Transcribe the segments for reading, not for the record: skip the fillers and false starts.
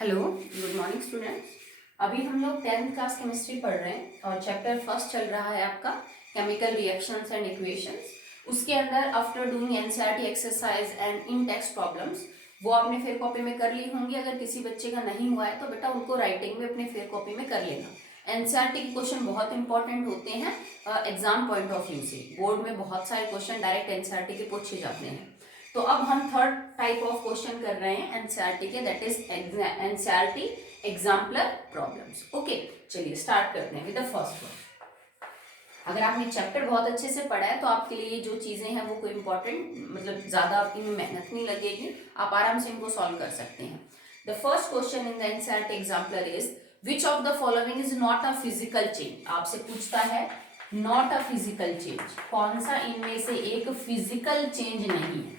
Hello, good morning students. अभी हम लोग 10th क्लास केमिस्ट्री पढ़ रहे हैं और चैप्टर फर्स्ट चल रहा है आपका केमिकल रिएक्शंस एंड इक्वेशंस। उसके अंदर after doing NCERT exercise and in text problems वो आपने फेयर कॉपी में कर ली होंगी। अगर किसी बच्चे का नहीं हुआ है तो बेटा उनको राइटिंग में अपने फेयर कॉपी में कर लेना। एनसीईआरटी के क्वेश्चन बहुत इंपॉर्टेंट होते हैं एग्जाम पॉइंट ऑफ व्यू से। बोर्ड में बहुत सारे क्वेश्चन डायरेक्ट एनसीईआरटी के पूछे जाते हैं। तो अब हम थर्ड टाइप ऑफ क्वेश्चन कर रहे हैं एनसीईआरटी के, that is NCERT exemplar problems. Okay, चलिए स्टार्ट करते हैं विद द फर्स्ट वन। अगर आपने चैप्टर बहुत अच्छे से पढ़ा है तो आपके लिए जो चीजें हैं वो कोई इंपॉर्टेंट मतलब ज्यादा आपकी में मेहनत नहीं लगेगी, आप आराम से इनको सॉल्व कर सकते हैं। The first question in the NCERT exemplar is which of the following is not a physical change. आपसे पूछता है नॉट अ फिजिकल चेंज, कौन सा इनमें से एक फिजिकल चेंज नहीं है।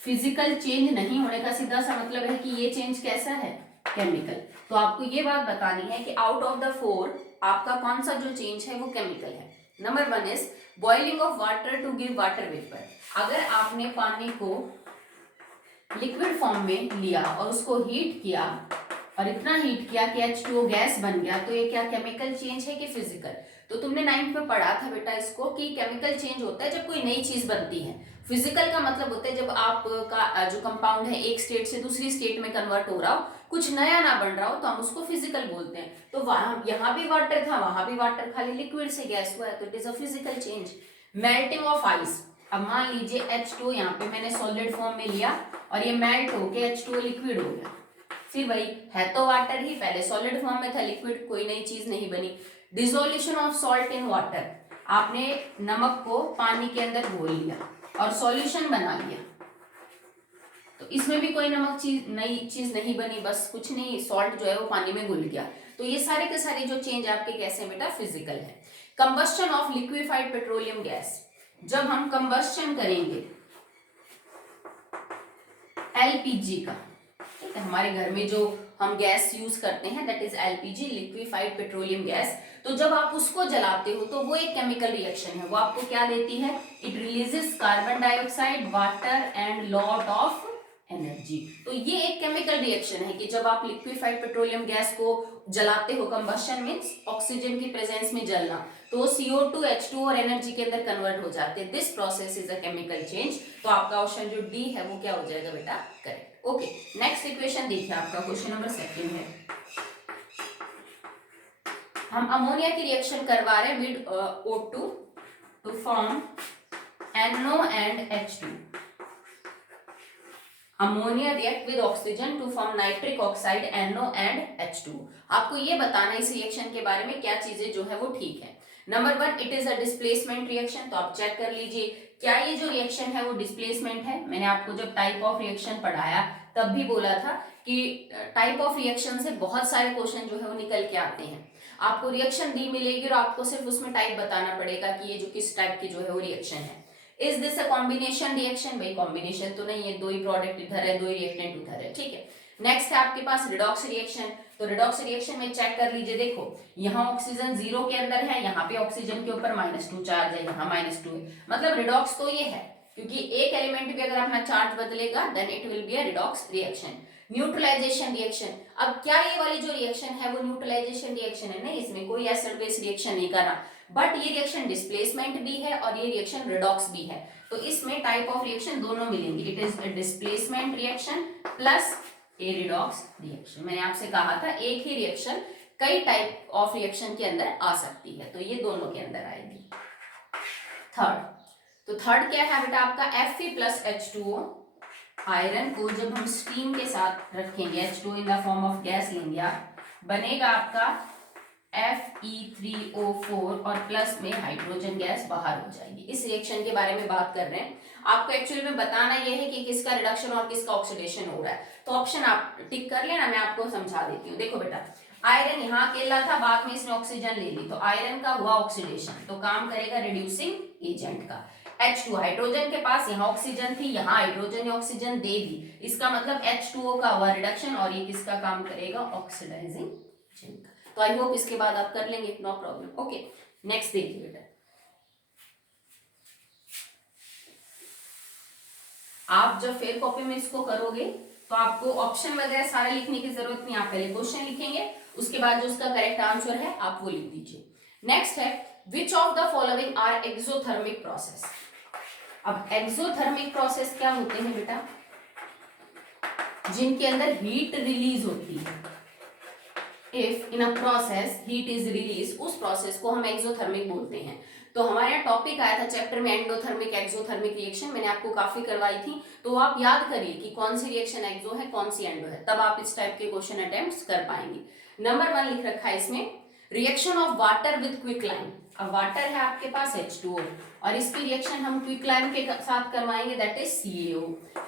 फिजिकल चेंज नहीं होने का सीधा सा मतलब है कि ये चेंज कैसा है, केमिकल। तो आपको ये बात बतानी है कि आउट ऑफ द फोर आपका कौन सा जो चेंज है वो केमिकल है। Number one is boiling of water to give water vapour. अगर आपने पानी को लिक्विड फॉर्म में लिया और उसको हीट किया और इतना हीट किया कि H2O गैस बन गया, तो ये क्या केमिकल चेंज है कि फिजिकल। तो तुमने 9th में पढ़ा था बेटा इसको कि केमिकल चेंज होता है जब कोई नई चीज बनती है। फिजिकल का मतलब होता है जब आपका जो कंपाउंड है एक स्टेट से दूसरी स्टेट में कन्वर्ट हो रहा हो, कुछ नया ना बन रहा हो, तो हम उसको फिजिकल बोलते हैं। तो वहां यहाँ भी वाटर था, वहां भी वाटर, खाली लिक्विड से गैस हुआ है, तो it is a physical change. Melting of ice. अब मान लीजिए H2O यहाँ पे मैंने सॉलिड फॉर्म में लिया और ये मेल्ट होके H2O लिक्विड हो गया, फिर वही है तो वाटर ही, पहले सॉलिड फॉर्म में था, लिक्विड, कोई नई चीज नहीं बनी। Dissolution of salt in water. आपने नमक को पानी के अंदर घोल लिया और सॉल्यूशन बना लिया, तो इसमें भी कोई नमक चीज नई चीज नहीं बनी, बस कुछ नहीं, सॉल्ट जो है वो पानी में घुल गया। तो ये सारे के सारे जो चेंज आपके कैसे हैं बेटा, फिजिकल है। Combustion of liquefied petroleum gas. जब हम कंबस्शन करेंगे एलपीजी का, ठीक है, हमारे घर में जो हम गैस यूज करते हैं that is LPG, liquefied petroleum gas. तो जब आप उसको जलाते हो तो वो एक केमिकल रिएक्शन है, वो आपको क्या देती है, it releases carbon dioxide, water and lot of energy. तो ये एक केमिकल रिएक्शन है कि जब आप लिक्विफाइड पेट्रोलियम गैस को जलाते हो, कंबशन मींस ऑक्सीजन की प्रेजेंस में जलना, तो CO2 H2 और एनर्जी के अंदर कन्वर्ट हो जाते हैं। This process is a chemical change. तो आपका ऑप्शन जो डी है वो क्या हो जाएगा बेटा, करेक्ट। ओके, नेक्स्ट इक्वेशन देखिए, आपका क्वेश्चन नंबर 2 है। हम अमोनिया की रिएक्शन करवा रहे हैं with O2 to form NO and H2। Ammonia react with oxygen to form nitric oxide NO and H2। आपको ये बताना है इस रिएक्शन के बारे में क्या चीजें जो है वो ठीक है। Number one, it is a displacement reaction. तो आप चेक कर लीजिए क्या ये जो रिएक्शन है वो डिस्प्लेसमेंट है। मैंने आपको जब टाइप ऑफ रिएक्शन पढ़ाया तब भी बोला था कि टाइप ऑफ रिएक्शन से बहुत सारे क्वेश्चन जो है वो निकल के आते हैं। आपको रिएक्शन दी मिलेगी और आपको सिर्फ उसमें टाइप बताना पड़ेगा कि ये जो किस टाइप की जो है वो रिएक्शन है। Is this a combination reaction, भाई कॉम्बिनेशन तो नहीं है, दो ही प्रोडक्ट इधर है, दो ही रिएक्टेंट उधर है, ठीक है। नेक्स्ट है आपके पास रिडॉक्स रिएक्शन। तो रिडॉक्स रिएक्शन में चेक कर लीजिए, देखो यहाँ ऑक्सीजन 0 के अंदर है, यहाँ पे ऑक्सीजन के ऊपर -2 चार्ज है, यहाँ -2 है, मतलब रिडॉक्स तो ये है, क्योंकि एक एलिमेंट भी अगर अपना चार्ज बदलेगा then it will be a redox reaction. Neutralisation reaction. अब क्या ये वाली जो रिएक्शन है वो न्यूट्रलाइजेशन रिएक्शन है? नहीं, इसमें कोई एसिड बेस रिएक्शन नहीं कर रहा, बट ये रिएक्शन डिस्प्लेसमेंट भी है और ये रिएक्शन रिडॉक्स भी है। तो इसमें टाइप ऑफ रिएक्शन दोनों मिलेंगे, it is a displacement reaction plus A redox reaction. मैंने आपसे कहा था एक ही रिएक्शन कई टाइप ऑफ रिएक्शन के अंदर आ सकती है, तो ये दोनों के अंदर आएगी। थर्ड, तो थर्ड क्या है बेटा आपका, Fe प्लस H2O। आयरन को जब हम स्टीम के साथ रखेंगे, H2O in the form of gas लेंगे आप, बनेगा आपका Fe3O4 और प्लस में हाइड्रोजन गैस बाहर हो जाएगी। इस रिएक्शन के बारे में बात कर रहे हैं। आपको एक्चुअली में बताना यह है कि किसका रिडक्शन और किसका ऑक्सीडेशन हो रहा है। तो ऑप्शन आप टिक कर लेना, मैं आपको समझा देती हूँ। देखो बेटा, आयरन यहाँ अकेला था, बाद में इसने ऑक्सीजन ले ली, तो आयरन का हुआ ऑक्सीडेशन, तो काम करेगा रिड्यूसिंग एजेंट का। H2 हाइड्रोजन के पास यहाँ ऑक्सीजन थी, यहाँ हाइड्रोजन ऑक्सीजन दे दी, इसका मतलब H2O का हुआ रिडक्शन और ये किसका काम करेगा, ऑक्सीडाइजिंग एजेंट का। तो आई होप इसके बाद आप कर लेंगे, नो प्रॉब्लम। ओके, नेक्स्ट देखिए बेटा, आप जब फेयर कॉपी में इसको करोगे तो आपको ऑप्शन वगैरह सारे लिखने की जरूरत नहीं, आप पहले क्वेश्चन लिखेंगे, उसके बाद जो उसका करेक्ट आंसर है आप वो लिख दीजिए। नेक्स्ट है which of the following are exothermic process. अब एक्सोथर्मिक प्रोसेस क्या होते हैं बेटा, जिनके अंदर हीट रिलीज होती है। If in a process heat is release, उस प्रोसेस को हम एक्सोथर्मिक बोलते हैं। तो हमारे यहाँ टॉपिक आया था चैप्टर में एंडोथर्मिक एक्सोथर्मिक रिएक्शन, मैंने आपको काफी करवाई थी, तो आप याद करिए कि कौन सी रिएक्शन एक्सो है कौन सी एंडो है, तब आप इस टाइप के क्वेश्चन अटेम्प्ट्स कर पाएंगे। नंबर 1 लिख रखा है इसमें, रिएक्शन ऑफ वाटर विद क्विकलाइन। अब वाटर है आपके पास H2O और इसकी रिएक्शन हम क्विकलाइन के साथ करवाएंगे, that is CaO,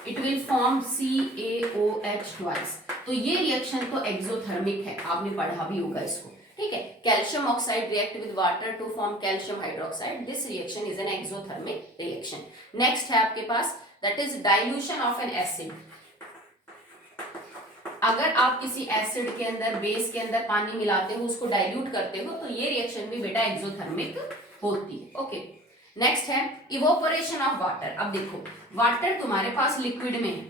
it will form CaOH twice. तो ये रिएक्शन तो एक्सोथर्मिक है, आपने पढ़ा भी होगा इसको, ठीक है। Calcium oxide react with water to form calcium hydroxide, this reaction is an exothermic reaction. Next है आपके पास that is dilution of an acid. अगर आप किसी एसिड के अंदर बेस के अंदर पानी मिलाते हो, उसको डाइल्यूट करते हो, तो ये रिएक्शन भी बेटा एक्सोथर्मिक होती है। ओके, नेक्स्ट है इवोपोरेशन ऑफ वाटर। अब देखो वाटर तुम्हारे पास लिक्विड में है,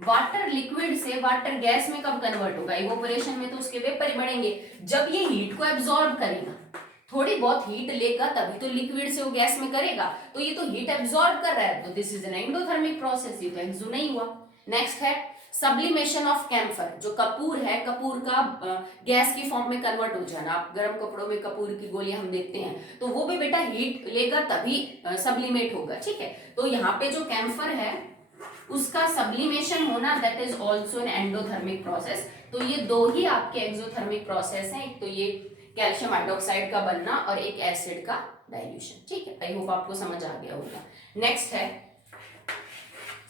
वाटर लिक्विड से वाटर गैस में कब कन्वर्ट होगा, इवोपोरेशन में तो उसके वेपर ही बढ़ेंगे, जब ये हीट को एब्जॉर्ब करेगा, थोड़ी बहुत हीट लेगा तभी तो लिक्विड से वो गैस में करेगा, तो ये तो हीट एब्जॉर्ब कर रहा है, तो this is an endothermic process, ये तो एक्सो नहीं हुआ। नेक्स्ट है सब्लिमेशन ऑफ कैम्फर। जो कपूर है, कपूर का गैस की फॉर्म में कन्वर्ट हो जाना, आप गर्म कपड़ों में कपूर की गोलियां हम देखते हैं, तो वो भी बेटा हीट लेगा तभी सब्लिमेट होगा, ठीक है। तो यहाँ पे जो कैम्फर है उसका सब्लिमेशन होना, that is also an endothermic process. तो ये दो ही आपके एक्सोथर्मिक प्रोसेस हैं, एक तो ये कैल्शियम हाइड्रोक्साइड का बनना और एक एसिड का डाइल्यूशन, ठीक है। आई होप आपको समझ आ गया होगा। नेक्स्ट है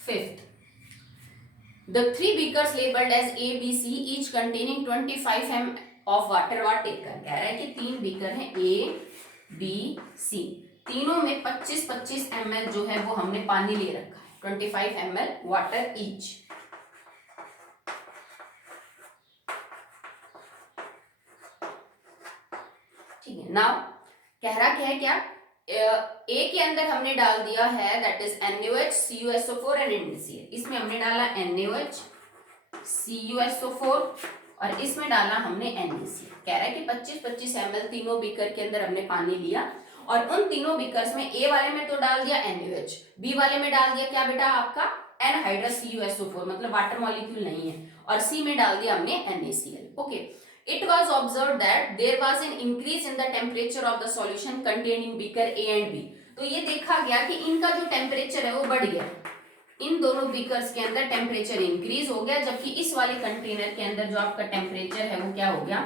fifth, the 3 beakers labeled as A, B, C each containing 25 ml of water were taken। कह रहा है कि 3 बीकर हैं A, B, C, तीनों में 25-25 ml जो है वो हमने पानी ले रखा है, 25 ml वाटर ईच। ठीक है, नाउ कह रहा क्या है, क्या ए के अंदर हमने डाल दिया है that is NaOH, CuSO4 and NaCl। इसमें हमने डाला NaOH, CuSO4 और इसमें डाला हमने NaCl। कह रहा है कि 25-25 ml तीनों बीकर के अंदर हमने पानी लिया और उन तीनों बीकर्स में ए वाले में तो डाल दिया NaOH, बी वाले में डाल दिया क्या बेटा आपका एनहाइड्रस CuSO4, मतलब वाटर मॉलिक्यूल नहीं है, और सी में डाल दिया हमने NaCl। Okay, it was observed that there was an increase in the temperature of the solution contained in beaker A and B। तो ये देखा गया कि इनका जो टेम्परेचर है वो बढ़ गया, इन दोनों बीकर्स के अंदर टेम्परेचर इंक्रीज हो गया, जबकि इस वाले कंटेनर के अंदर जो आपका टेम्परेचर है वो क्या हो गया,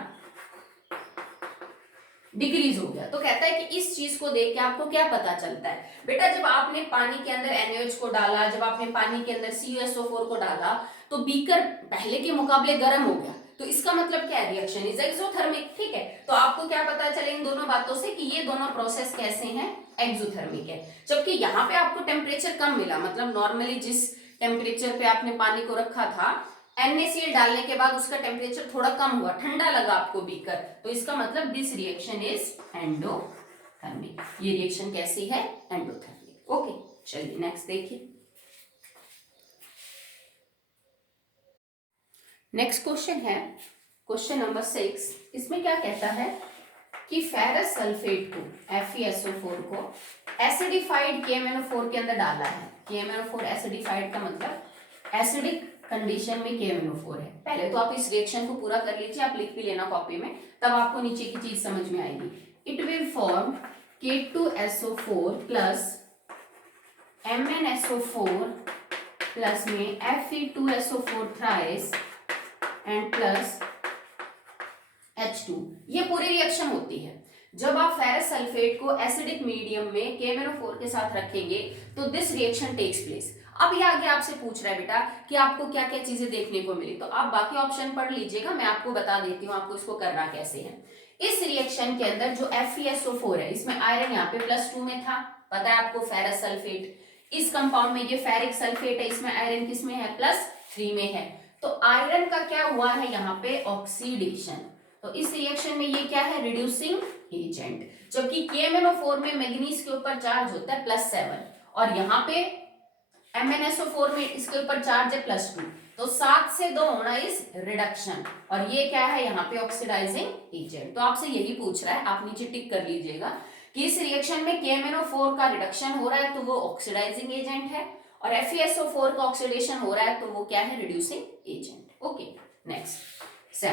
डिक्रीज हो गया। तो कहता है कि इस चीज को देख के आपको क्या पता चलता है बेटा, जब आपने पानी के अंदर NaOH को डाला, जब आपने पानी के अंदर CuSO4 को डाला, तो बीकर पहले के मुकाबले गर्म हो गया, तो इसका मतलब क्या है, रिएक्शन इज एक्सोथर्मिक, ठीक है। तो आपको क्या पता चले इन दोनों बातों से कि ये दोनों प्रोसेस कैसे हैं, एक्सोथर्मिक है। जबकि यहाँ पे आपको टेम्परेचर कम मिला, मतलब नॉर्मली जिस टेम्परेचर पे आपने पानी को रखा था, NaCl डालने के बाद उसका टेम्परेचर थोड़ा कम हुआ, ठंडा लगा आपको बीकर, तो इसका मतलब दिस रिएक्शन इज एंडोथर्मिक। ये रिएक्शन कैसी है, एंडोथर्मिक। ओके, चलिए नेक्स्ट देखिए। नेक्स्ट क्वेश्चन है क्वेश्चन नंबर 6। इसमें क्या कहता है कि फेरस सल्फेट को FeSO4 को एसिडिफाइड KMnO4 के अंदर डाला है। KMnO4 एसिडिफाइड का मतलब एसिडिक कंडीशन में KMnO4 है। पहले तो आप इस रिएक्शन को पूरा कर लीजिए, आप लिख भी लेना कॉपी में, तब आपको नीचे की चीज समझ में आएगी। It will form K2SO4 plus MnSO4 plus में Fe2SO4 thrice and plus H2। ये पूरी रिएक्शन होती है जब आप फेरस सल्फेट को एसिडिक मीडियम में KMnO4 के साथ रखेंगे, तो दिस रिएक्शन टेक्स प्लेस। अब ये आगे आपसे पूछ रहा है बेटा कि आपको क्या क्या चीजें देखने को मिली, तो आप बाकी ऑप्शन पढ़ लीजिएगा, मैं आपको बता देती हूँ आपको इसको करना कैसे है। इस रिएक्शन के अंदर जो FeSO4 है, इसमें आयरन यहाँ पे +2 में था, पता है आपको फेरस सल्फेट। इस कंपाउंड में ये फेरिक सल्फेट है, इसमें आयरन किसमें है, +3 में है, तो आयरन का क्या हुआ है यहाँ पे, ऑक्सीडेशन। तो इस रिएक्शन में ये क्या है, रिड्यूसिंग एजेंट। जबकि KMnO4 में मैग्नीज के ऊपर चार्ज होता है +7 और यहाँ पे MnSO4 में इसके ऊपर चार्ज है +2, तो 7 से 2 होना इज रिडक्शन, और ये क्या है यहाँ पे ऑक्सीडाइजिंग एजेंट। तो आपसे यही पूछ रहा है, आप नीचे टिक कर लीजिएगा कि इस रिएक्शन में KMnO4 का रिडक्शन हो रहा है तो वो ऑक्सीडाइजिंग एजेंट है, और FeSO4 का ऑक्सीडेशन हो रहा है तो वो क्या है, रिड्यूसिंग एजेंट। Okay, next 7।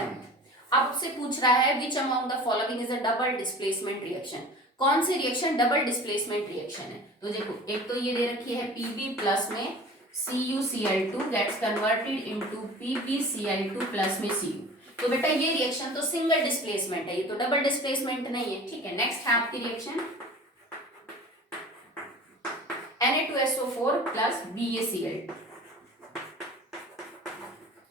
अब आपसे पूछ रहा है which among the following is a double displacement reaction, कौन सी रिएक्शन डबल डिस्प्लेसमेंट रिएक्शन है। तो देखो, एक तो ये दे रखी है Pb प्लस में CuCl2 gets converted into PbCl2 plus में Cu। तो बेटा ये रिएक्शन तो सिंगल डिस्प्लेसमेंट है, ये तो डबल डिस्प्लेसमेंट नहीं है, ठीक है। नेक्स्ट है आपकी reaction Na2SO4 plus BaCl2,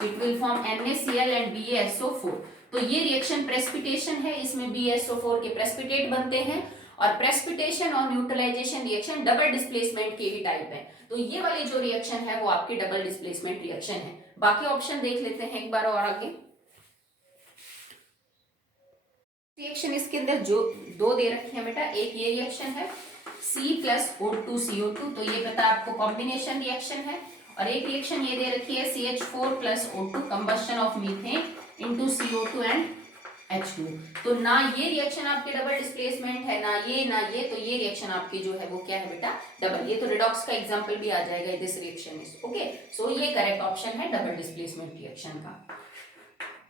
it will form NaCl and BaSO4। तो ये रिएक्शन प्रेसिपिटेशन है, इसमें BaSO4 के प्रेसिपिटेट बनते हैं, और प्रेसिपिटेशन और न्यूट्रलाइजेशन रिएक्शन डबल डिस्प्लेसमेंट के ही टाइप है। तो ये वाली जो रिएक्शन है वो आपकी डबल डिस्प्लेसमेंट रिएक्शन है। बाकी ऑप्शन देख लेते हैं एक बार और आगे। रिएक्शन इसके अंदर जो दो दे रखी है बेटा, एक ये रिएक्शन है C प्लस O2CO2, तो ये पता आपको कॉम्बिनेशन रिएक्शन है, और एक रिएक्शन ये दे रखी है CH4 plus O2 combustion of methane into CO2 and H2। तो ना ये रिएक्शन आपके डबल डिस्प्लेसमेंट है, ना ये, तो ये रिएक्शन आपकी जो है वो क्या है बेटा, डबल। ये तो रिडॉक्स का एग्जांपल भी आ जाएगा, दिस रिएक्शन इज ओके। सो ये करेक्ट ऑप्शन है डबल डिस्प्लेसमेंट रिएक्शन का।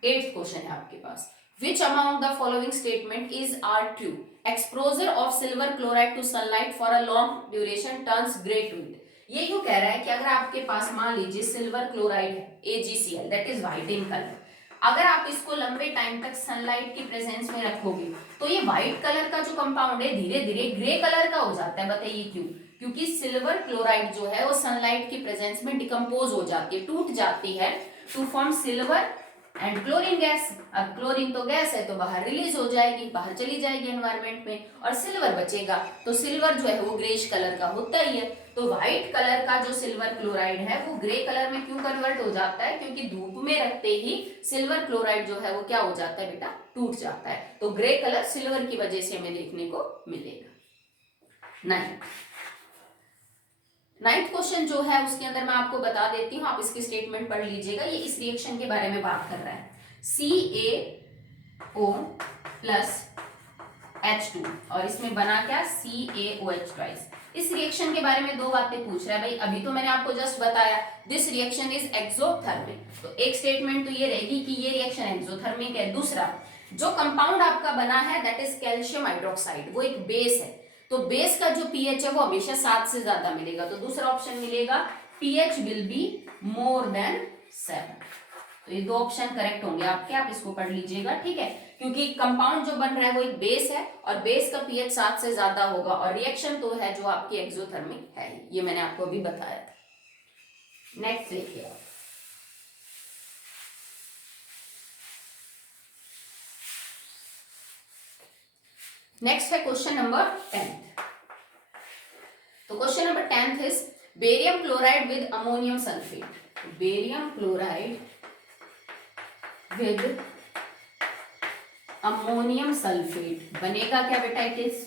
8th क्वेश्चन है आपके पास, which among the following statement is are true, exposure of silver chloride to sunlight for a long duration turns gray to it। ये क्यों कह रहा है कि अगर आपके पास मान लीजिए सिल्वर क्लोराइड है AgCl, that is white in colour, अगर आप इसको लंबे टाइम तक सनलाइट की प्रेजेंस में रखोगे तो ये व्हाइट कलर का जो कंपाउंड है धीरे धीरे ग्रे कलर का हो जाता है। बताइए क्यों? क्योंकि सिल्वर क्लोराइड जो है वो सनलाइट की प्रेजेंस में डिकम्पोज हो जाती है, टूट जाती है to form silver and chlorine gas. अब क्लोरीन तो गैस है तो बाहर रिलीज हो जाएगी, बाहर चली जाएगी एनवायरनमेंट में, और सिल्वर बचेगा, तो सिल्वर जो है वो ग्रेश कलर का होता ही है। तो व्हाइट कलर का जो सिल्वर क्लोराइड है वो ग्रे कलर में क्यों कन्वर्ट हो जाता है? क्योंकि धूप में रखते ही सिल्वर क्लोराइड जो है वो क्या हो जाता है बेटा, टूट जाता है। तो ग्रे कलर सिल्वर की वजह से हमें देखने को मिलेगा। 9th क्वेश्चन जो है उसके अंदर मैं आपको बता देती हूँ, आप इसकी स्टेटमेंट पढ़ लीजिएगा। ये इस रिएक्शन के बारे में बात कर रहा है, CaO प्लस H2 और इसमें बना क्या, CaOH ट्वाइस। इस रिएक्शन के बारे में दो बातें पूछ रहा है भाई। अभी तो मैंने आपको जस्ट बताया दिस रिएक्शन इज एक्सोथर्मिक, तो एक स्टेटमेंट तो ये रहेगी कि ये रिएक्शन एक्सोथर्मिक है। दूसरा, जो कंपाउंड आपका बना है दैट इज कैल्शियम हाइड्रोक्साइड, वो एक बेस है, तो बेस का जो पीएच है वो हमेशा 7 से ज्यादा मिलेगा। तो दूसरा ऑप्शन मिलेगा pH will be more than 7। तो ये दो ऑप्शन करेक्ट होंगे आपके, आप इसको पढ़ लीजिएगा, ठीक है। क्योंकि कंपाउंड जो बन रहा है वो एक बेस है और बेस का पीएच 7 से ज्यादा होगा, और रिएक्शन तो है जो आपकी एक्सोथर्मिक है, ये मैंने आपको अभी बताया था। नेक्स्ट देखिए आप, नेक्स्ट है क्वेश्चन नंबर 10th। तो question number 10th is barium chloride with ammonium sulphate. Barium chloride with ammonium sulphate बनेगा क्या बेटा? इट इज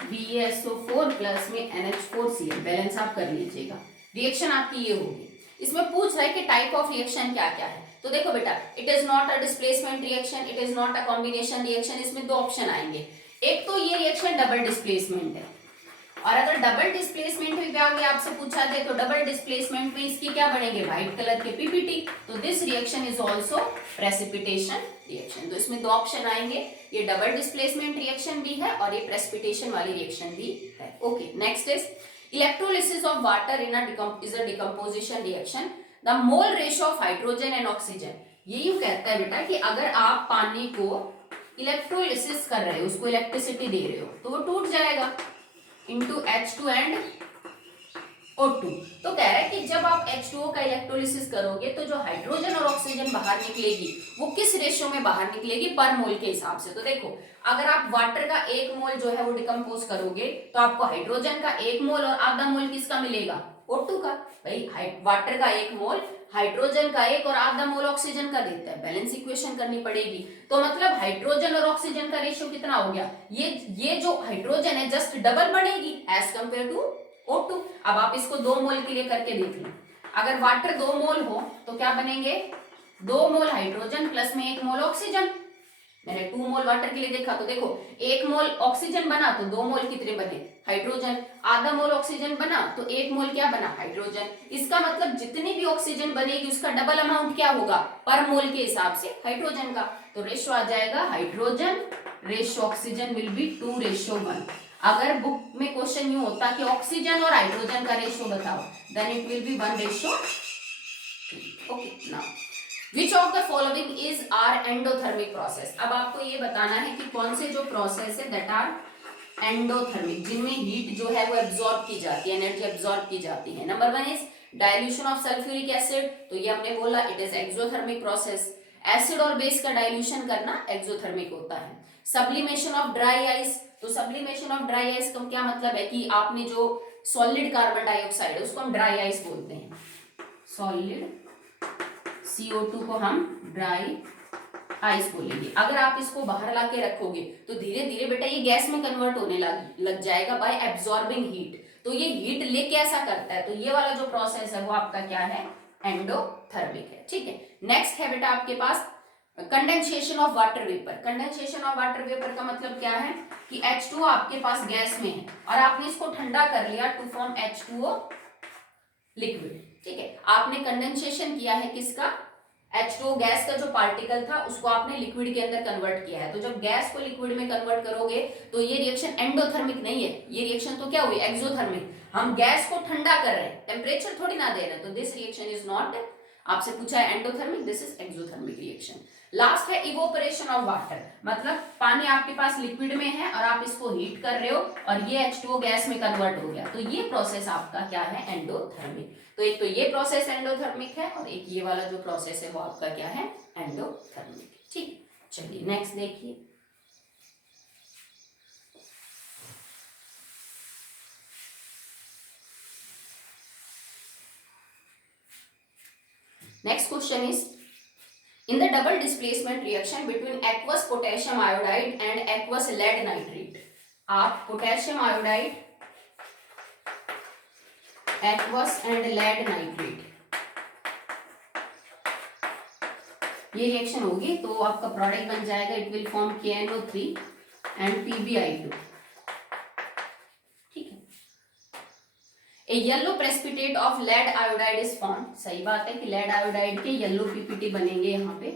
BaSO4 प्लस में NH4Cl। बैलेंस आप कर लीजिएगा, रिएक्शन आपकी ये होगी। इसमें पूछ रहा है कि टाइप ऑफ रिएक्शन क्या क्या है। तो देखो बेटा, it is not a displacement reaction, it is not a combination reaction. इसमें दो ऑप्शन आएंगे, एक तो ये रिएक्शन डबल डिस्प्लेसमेंट है, और अगर डबल डिस्प्लेसमेंट भी आगे आपसे पूछा जाए तो डबल डिस्प्लेसमेंट में इसकी क्या बनेंगे, व्हाइट कलर के PPT। तो this reaction is also precipitation reaction. तो इसमें दो ऑप्शन आएंगे, ये डबल डिस्प्लेसमेंट रिएक्शन भी है और ये प्रेसिपिटेशन वाली रिएक्शन भी है। Okay, next is electrolysis of water in is a decomposition reaction. The mole ratio of hydrogen and oxygen. ये यूं कहता है बेटा कि अगर आप पानी को इलेक्ट्रोलिसिस कर रहे हो, उसको इलेक्ट्रिसिटी दे रहे हो, तो वो टूट जाएगा इंटू H2 एंड O2। तो कह रहा है कि जब आप H2O का इलेक्ट्रोलिसिस करोगे तो जो हाइड्रोजन और ऑक्सीजन बाहर निकलेगी वो किस रेशियो में बाहर निकलेगी, पर मोल के हिसाब से। तो देखो, अगर आप वाटर का 1 मोल जो है वो डिकम्पोज करोगे तो आपको हाइड्रोजन का 1 मोल और आधा मोल किसका मिलेगा, O2 का। भाई वाटर का 1 मोल हाइड्रोजन का 1 और आधा मोल ऑक्सीजन का देता है, बैलेंस इक्वेशन करनी पड़ेगी। तो मतलब हाइड्रोजन और ऑक्सीजन का रेशियो कितना हो गया, ये जो हाइड्रोजन है जस्ट डबल बनेगी एज कंपेयर टू O2। अब आप इसको 2 मोल के लिए करके देख लो, अगर वाटर 2 मोल हो तो क्या बनेंगे, 2 मोल हाइड्रोजन प्लस में 1 मोल ऑक्सीजन। मैंने 2 मोल वाटर के लिए देखा तो देखो 1 मोल ऑक्सीजन बना तो 2 मोल कितने बने, हाइड्रोजन। आधा मोल ऑक्सीजन बना तो 1 मोल क्या बना, हाइड्रोजन। इसका मतलब जितनी भी ऑक्सीजन बनेगी उसका डबल अमाउंट क्या होगा, पर मोल के हिसाब से हाइड्रोजन का। तो रेशो आ जाएगा hydrogen ratio oxygen will be 2:1। अगर बुक में क्वेश्चन यूं होता कि ऑक्सीजन और हाइड्रोजन का रेशो बताओ, then it will be 1:2। Okay, now which of the following is are endothermic process. अब आपको ये बताना है कि कौन से जो प्रोसेस है दैट आर एंडोथर्मिक, जिनमें हीट जो है वो एब्जॉर्ब की जाती है, एनर्जी एब्जॉर्ब की जाती है। Number 1 is dilution of sulphuric acid, तो ये हमने बोला it is exothermic process. Acid और बेस का डाइल्यूशन करना एक्सोथर्मिक होता है। सब्लिमेशन ऑफ ड्राई आइस, तो सब्लिमेशन ऑफ ड्राई आइस का क्या मतलब है कि आपने जो सॉलिड कार्बन डाइऑक्साइड है उसको हम ड्राई आइस बोलते हैं, सॉलिड CO2 को हम ड्राई आइस बोलेंगे। अगर आप इसको बाहर लाके रखोगे तो धीरे धीरे बेटा ये गैस में कन्वर्ट होने लग जाएगा बाय एब्जॉर्बिंग हीट। तो ये हीट लेके ऐसा करता है, तो ये वाला जो प्रोसेस है वो आपका क्या है, एंडोथर्मिक है। ठीक है, नेक्स्ट है बेटा आपके पास condensation of water vapour. Condensation of water vapour का मतलब क्या है कि H2O आपके पास गैस में है और आपने इसको ठंडा कर लिया टू फॉर्म H2O लिक्विड। ठीक है, आपने कंडेंसेशन किया है किसका, H2O गैस का जो पार्टिकल था उसको आपने लिक्विड के अंदर कन्वर्ट किया है। तो जब गैस को लिक्विड में कन्वर्ट करोगे तो ये रिएक्शन एंडोथर्मिक नहीं है, ये रिएक्शन तो क्या हुई, एक्सोथर्मिक। हम गैस को ठंडा कर रहे हैं, टेम्परेचर थोड़ी ना दे रहे हैं, तो दिस रिएक्शन इज नॉट, आपसे पूछा है endothermic, this is exothermic reaction. Last है इवोपरेशन ऑफ वाटर, मतलब पानी आपके पास लिक्विड में है और आप इसको हीट कर रहे हो और ये H2O गैस में कन्वर्ट हो गया, तो ये प्रोसेस आपका क्या है, एंडोथर्मिक। तो एक तो ये प्रोसेस एंडोथर्मिक है और एक ये वाला जो प्रोसेस है वो आपका क्या है, एंडोथर्मिक। ठीक, चलिए नेक्स्ट देखिए। Next question is in the double displacement reaction between aqueous potassium iodide and aqueous lead nitrate, आप potassium iodide, aqueous and lead nitrate ये रिएक्शन होगी तो आपका प्रोडक्ट बन जाएगा, it will form KNO3 and PbI2। ठीक है, a yellow precipitate of lead iodide is formed, सही बात है कि लेड आयोडाइड के येलो पीपीटी बनेंगे यहाँ पे।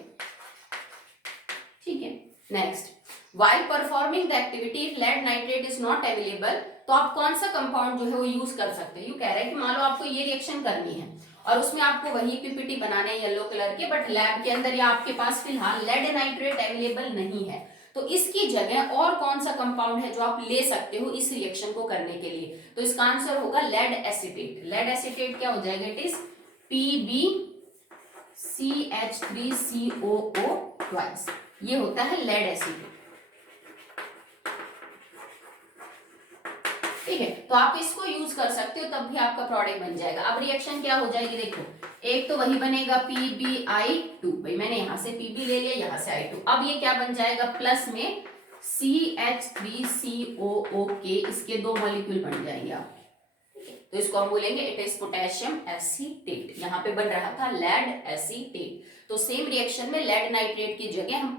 ठीक है, next while performing the activity if lead nitrate is not available, तो आप कौन सा कंपाउंड जो है वो यूज कर सकते हैं। यू कह रहे हैं कि मान लो आपको ये रिएक्शन करनी है और उसमें आपको वही पीपीटी बनाने हैं येलो कलर के, बट लैब के अंदर या आपके पास फिलहाल लेड नाइट्रेट अवेलेबल नहीं है, तो इसकी जगह और कौन सा कंपाउंड है जो आप ले सकते हो इस रिएक्शन को करने के लिए। तो इसका आंसर होगा लेड एसीटेट। लेड एसीटेट क्या हो जाएगा, इट इज PbCH3COO ट्वाइस, ये होता है लेड एसीटेट। ठीक है, तो आप इसको यूज कर सकते हो, तब भी आपका प्रोडक्ट बन जाएगा। अब रिएक्शन क्या हो जाएगी, देखो एक तो वही बनेगा PbI2, भाई मैंने यहां से Pb ले लिया, यहां से I2, अब ये क्या बन जाएगा प्लस में CH3COO के इसके 2 मॉलिक्यूल बन जाएंगे आप। तो इसको हम बोलेंगे इट इज पोटेशियम एसीटेट, यहाँ पे बन रहा था लेड एसीटेट। तो सेम रिएक्शन में लेड नाइट्रेट की जगह हम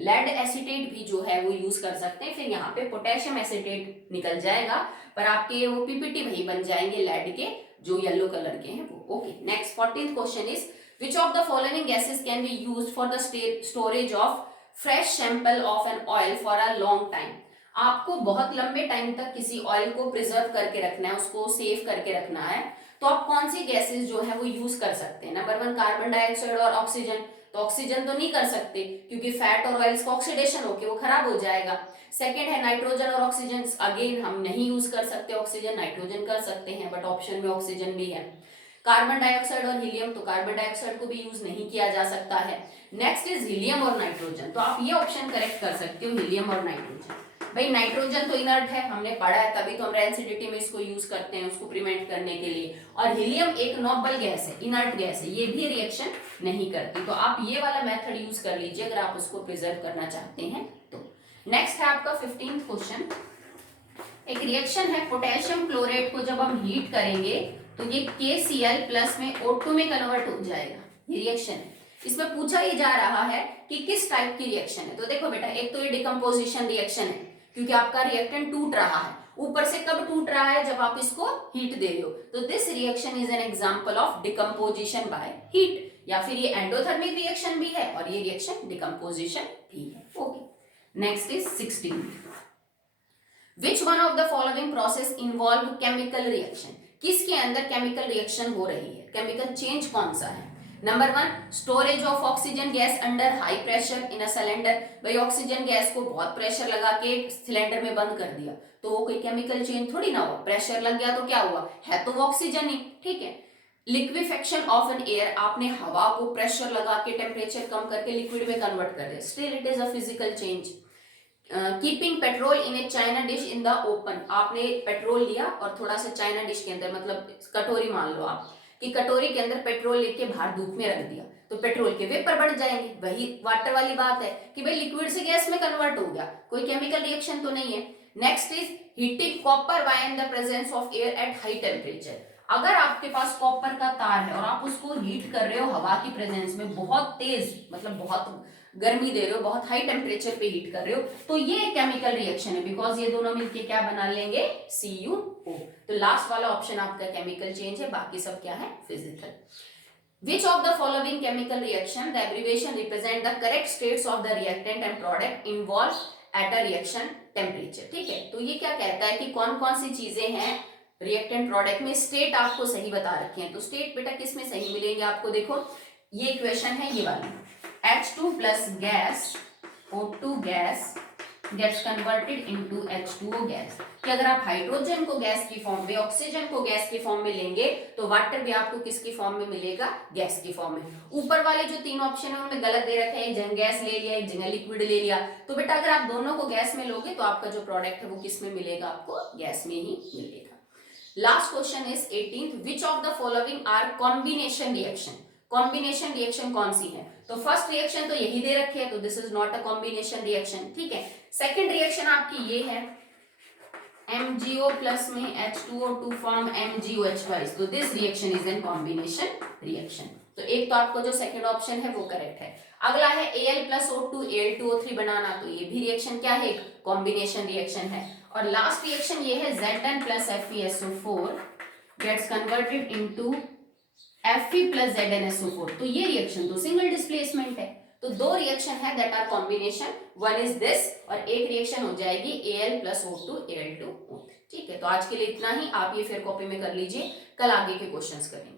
लेड एसीटेट भी जो है वो यूज कर सकते हैं, फिर यहाँ पे पोटेशियम एसीटेट निकल जाएगा, पर आपके वो पीपीटी वही बन जाएंगे लेड के जो येलो कलर के हैं वो। Okay, next 14th question is which of the following gases can be used for the storage of fresh sample of an oil for a long time. आपको बहुत लंबे टाइम तक किसी ऑयल को प्रिजर्व करके रखना है, उसको सेव करके रखना है, तो आप कौन सी गैसेस जो है वो यूज कर सकते हैं। नंबर 1 कार्बन डाइऑक्साइड और ऑक्सीजन, तो ऑक्सीजन तो नहीं कर सकते क्योंकि फैट और ऑयल्स का ऑक्सीडेशन होके वो खराब हो जाएगा। सेकंड है नाइट्रोजन और ऑक्सीजन, अगेन हम नहीं यूज कर सकते ऑक्सीजन, नाइट्रोजन कर सकते हैं बट ऑप्शन में ऑक्सीजन भी है। कार्बन डाइऑक्साइड और हीलियम, तो कार्बन डाइऑक्साइड को भी यूज नहीं किया जा सकता है। नेक्स्ट इज हीलियम और नाइट्रोजन, तो आप ये ऑप्शन करेक्ट कर सकते हो, हीलियम और नाइट्रोजन। भाई नाइट्रोजन तो इनर्ट है, हमने पढ़ा है, तभी तो हम रेंसिडिटी में इसको यूज करते हैं उसको प्रिवेंट करने के लिए। और हीलियम एक नोबल गैस है, इनर्ट गैस है, ये भी रिएक्शन नहीं करती, तो आप ये वाला मेथड यूज कर लीजिए अगर आप उसको प्रिजर्व करना चाहते हैं तो। नेक्स्ट है आपका 15th क्वेश्चन, एक रिएक्शन है, पोटेशियम क्लोराइड को जब हम हीट करेंगे तो ये KCl प्लस में O2 में कन्वर्ट हो जाएगा। ये रिएक्शन है। इसमें पूछा ही जा रहा है कि किस टाइप की रिएक्शन है। तो देखो बेटा, एक तो ये डिकम्पोजिशन रिएक्शन है क्योंकि आपका रिएक्टेंट टूट रहा है, ऊपर से कब टूट रहा है, जब आप इसको हीट दे रहे हो। तो this reaction is an example of decomposition by heat, या फिर ये एंडोथर्मिक रिएक्शन भी है और ये रिएक्शन डिकम्पोजिशन भी है। Okay, next is 16। Which one of the following process involve chemical reaction? किसके अंदर केमिकल रिएक्शन हो रही है, केमिकल चेंज कौन सा है? Number 1, storage of oxygen gas under high pressure in a cylinder. भाई ऑक्सीजन गैस को बहुत प्रेशर लगा के सिलेंडर में बंद कर दिया तो वो कोई केमिकल चेंज थोड़ी ना हुआ, प्रेशर लग गया तो क्या हुआ, है तो ऑक्सीजन ही, ठीक है। लिक्विफेक्शन ऑफ एन एयर, आपने हवा को प्रेशर लगा के टेम्परेचर कम करके लिक्विड में कन्वर्ट कर दिया, still it is a physical change. Keeping petrol in A China dish in the open, आपने पेट्रोल लिया और थोड़ा सा चाइना डिश के अंदर, मतलब कटोरी मान लो आप कि कटोरी के अंदर पेट्रोल लेके बाहर धूप में रख दिया तो पेट्रोल के वेपर बढ़ जाएंगे। वही वाटर वाली बात है कि भाई लिक्विड से गैस में कन्वर्ट हो गया, कोई केमिकल रिएक्शन तो नहीं है। Next is heating copper wire in the presence of air at high temperature. अगर आपके पास कॉपर का तार है और आप उसको हीट कर रहे हो हवा की प्रेजेंस में, बहुत तेज, मतलब बहुत गर्मी दे रहे हो, बहुत हाई टेम्परेचर पे हीट कर रहे हो, तो ये केमिकल रिएक्शन है, बिकॉज ये दोनों मिलके क्या बना लेंगे, CuO। तो लास्ट वाला ऑप्शन आपका केमिकल चेंज है, बाकी सब क्या है, physical. Which of the following chemical reaction, the abbreviation represent the correct states of the reactant and product involved at a reaction temperature। ठीक है, तो ये क्या कहता है कि कौन कौन सी चीजें हैं रिएक्टेंट प्रोडक्ट में, स्टेट आपको सही बता रखे हैं। तो स्टेट बेटा किस में सही मिलेंगे आपको, देखो ये इक्वेशन है ये वाली, H2 plus gas O2 gas gets converted into H2O gas, कि अगर आप हाइड्रोजन को गैस की फॉर्म में, ऑक्सीजन को गैस की फॉर्म में लेंगे तो वाटर भी आपको किसकी फॉर्म में मिलेगा, गैस की फॉर्म में। ऊपर वाले जो तीन ऑप्शन है उनमें गलत दे रखे हैं, एक जगह गैस ले लिया, एक जगह लिक्विड ले लिया। तो बेटा अगर आप दोनों को गैस में लोगे तो आपका जो प्रोडक्ट है वो किस में मिलेगा, आपको गैस में ही मिलेगा। Last question is 18th, which of the following are combination reaction. Combination reaction कौन सी है, तो फर्स्ट रिएक्शन तो यही दे रखे है, तो this is not a combination reaction, ठीक है। सेकंड रिएक्शन आपकी ये है, MgO प्लस में H2O to form MgOH, तो this reaction is N combination reaction. तो एक तो आपको जो सेकंड ऑप्शन है वो करेक्ट है। अगला है Al प्लस O2 Al2O3 बनाना, तो ये भी रिएक्शन क्या है, कॉम्बिनेशन रिएक्शन है। और लास्ट रिएक्शन ये है Zn plus FeSO4 gets converted into Fe plus ZnSO4, तो ये रिएक्शन तो सिंगल डिस्प्लेसमेंट है। तो दो रिएक्शन है that are combination, one is this और एक रिएक्शन हो जाएगी Al प्लस O2 Al2O3। ठीक है, तो आज के लिए इतना ही, आप ये फिर कॉपी में कर लीजिए, कल आगे के क्वेश्चंस करेंगे।